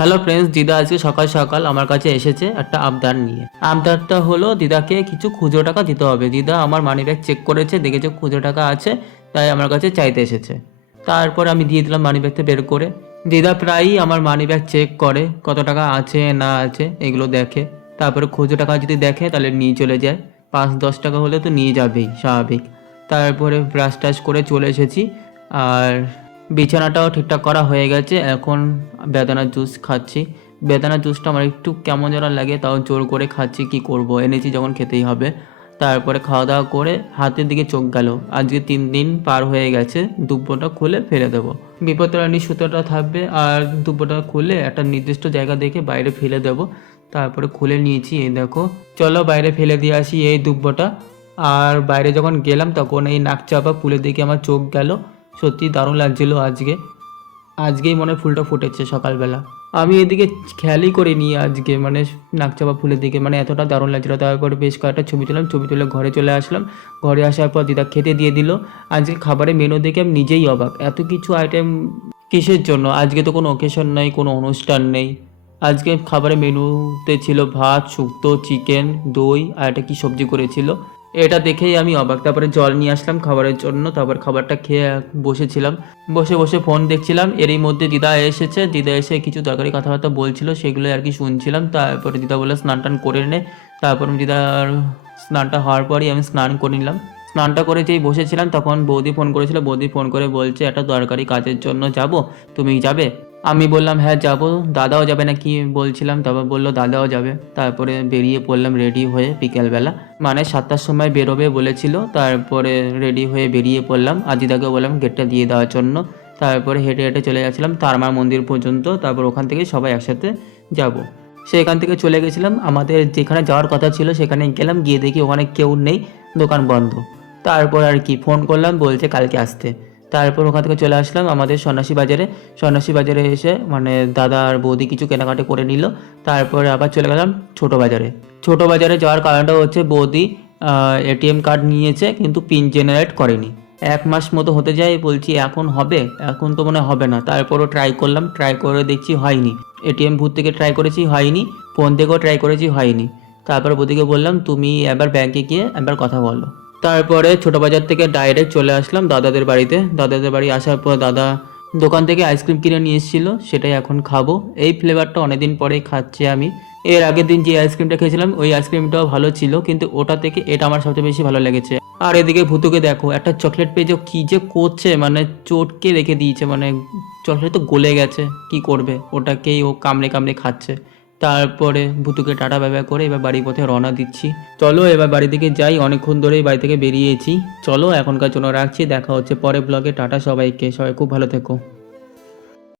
Hello friends, দিদা আজকে সকাল সকাল আমার কাছে এসেছে একটা আবদার নিয়ে। আবদারটা হলো দিদাকে কিছু খুচরো টাকা দিতে হবে। দিদা আমার মানিব্যাগ চেক করেছে, দেখেছে খুচরো টাকা আছে, তাই আমার কাছে চাইতে এসেছে। তারপর আমি দিয়ে দিলাম মানিব্যাগটা বের করে। দিদা প্রায়ই আমার মানিব্যাগ চেক করে, কত টাকা আছে না আছে এগুলো দেখে। তারপরে খুচরো টাকা যদি দেখে তাহলে নিয়ে চলে যায়। 5-10 টাকা হলে তো নিয়ে যাবেই, স্বাভাবিক। তারপরে ব্রাশ টাশ করে চলে এসেছি। আর বিছানাটাও ঠিকঠাক করা হয়ে গেছে। এখন বেদানার জুস খাচ্ছি। বেদানার জুসটা আমার একটু কেমন যেন লাগে, তাও জোর করে খাচ্ছি, কি করব, এনেছি যখন খেতেই হবে। তারপরে খাওয়া দাওয়া করে হাতের দিকে চোখ গেল। আজকে 3 দিন পার হয়ে গেছে। দুব্বোটা খুলে ফেলে দেবো। বিপত্তারাণী সুতোটা থাকবে, আর দুব্বোটা খুলে একটা নির্দিষ্ট জায়গা দেখে বাইরে ফেলে দেবো। তারপরে খুলে নিয়েছি, এই দেখো। চলো বাইরে ফেলে দিয়ে আসি এই দুব্বোটা। আর বাইরে যখন গেলাম তখন এই নাক চাপা ফুলের দিকে আমার চোখ গেল। সত্যি দারুণ লাগছিল আজকে। আজকেই মনে হয় ফুলটা ফুটেছে সকালবেলা। আমি এদিকে খেয়ালই করিনি আজকে, মানে নাকচাপা ফুলের দিকে, মানে এতটা দারুণ লাগছিল। তারপরে বেশ কয়েকটা ছবি তুললাম, ছবি তুলে ঘরে চলে আসলাম। ঘরে আসার পর দিদা খেতে দিয়ে দিল। আজকে খাবারের মেনু দেখে আমি নিজেই অবাক, এত কিছু আইটেম কিসের জন্য? আজকে তো কোনো অকেশন নেই, কোনো অনুষ্ঠান নেই। আজকে খাবারের মেনুতে ছিল ভাত, শুক্তো, চিকেন, দই আর একটা কি সবজি করেছিল। এটা দেখেই আমি অবাক। তারপরে জল নিয়ে আসলাম খাবারের জন্য। তারপর খাবারটা খেয়ে বসেছিলাম। বসে বসে ফোন দেখছিলাম। এরই মধ্যে দিদা এসেছে। দিদা এসে কিছু দরকারি কথাবার্তা বলছিল, সেগুলো আর কি শুনছিলাম। তারপরে দিদা বলে স্নান টান করে নে। তারপর দিদার স্নানটা হওয়ার পরই আমি স্নান করে নিলাম। স্নানটা করে যেই বসেছিলাম তখন বৌদি ফোন করেছিল। বৌদি ফোন করে বলছে একটা দরকারি কাজের জন্য যাব, তুমি যাবে? আমি বললাম হ্যাঁ যাবো। দাদাও যাবে নাকি বলছিলাম, তারপর বললো দাদাও যাবে। তারপরে বেরিয়ে পড়লাম রেডি হয়ে বিকেলবেলা, মানে 7টার সময় বেরোবে বলেছিল। তারপরে রেডি হয়ে বেরিয়ে পড়লাম। আজিদাকে বললাম গেটটা দিয়ে দেওয়ার জন্য। তারপরে হেঁটে হেঁটে চলে যাচ্ছিলাম তারমার মন্দির পর্যন্ত। তারপর ওখান থেকে সবাই একসাথে যাব। সেখান থেকে চলে গেছিলাম আমাদের যেখানে যাওয়ার কথা ছিল, সেখানে গেলাম। গিয়ে দেখি ওখানে কেউ নেই, দোকান বন্ধ। তারপর আর কি ফোন করলাম, বলছে কালকে আসতে। তারপর ওখান থেকে চলে আসলাম আমাদের সন্ন্যাসী বাজারে। সন্ন্যাসী বাজারে এসে মানে দাদা আর বৌদি কিছু কেনাকাটি করে নিল। তারপরে আবার চলে গেলাম ছোটো বাজারে। ছোটো বাজারে যাওয়ার কারণটা হচ্ছে বৌদি এটিএম কার্ড নিয়েছে কিন্তু পিন জেনারেট করেনি। 1 মাস মতো হতে যায়, বলছি এখন হবে, এখন তো মনে হবে না। তারপরও ট্রাই করলাম, ট্রাই করে দেখছি হয়নি। এটিএম বুথ থেকে ট্রাই করেছি, হয়নি। ফোন থেকেও ট্রাই করেছি, হয়নি। তারপর বৌদিকে বললাম তুমি এবার ব্যাংকে গিয়ে একবার কথা বলো। তারপরে ছোটো বাজার থেকে ডাইরেক্ট চলে আসলাম দাদাদের বাড়িতে। দাদাদের বাড়ি আসার পর দাদা দোকান থেকে আইসক্রিম কিনে নিয়ে এসেছিল, সেটাই এখন খাবো। এই ফ্লেভারটা অনেকদিন পরেই খাচ্ছি আমি। এর আগের দিন যে আইসক্রিমটা খেয়েছিলাম ওই আইসক্রিমটাও ভালো ছিল, কিন্তু ওটা থেকে এটা আমার সবচেয়ে বেশি ভালো লেগেছে। আর এদিকে ভুতুকে দেখো, একটা চকলেট পেয়েছে, কি যে করছে, মানে চটকে রেখে দিয়েছে, মানে চকলেট তো গলে গেছে, কি করবে, ওটাকেই ও কামড়ে কামড়ে খাচ্ছে। তারপরে ভুতুকে টাটা ব্যবহার করে এবার বাড়ির পথে রওনা দিচ্ছি। চলো এবার বাড়ি থেকে যাই, অনেকক্ষণ ধরেই বাড়ি থেকে বেরিয়েছি। চলো এখনকার জন্য রাখছি, দেখা হচ্ছে পরে ব্লগে। টাটা সবাইকে, সবাই খুব ভালো থেকো।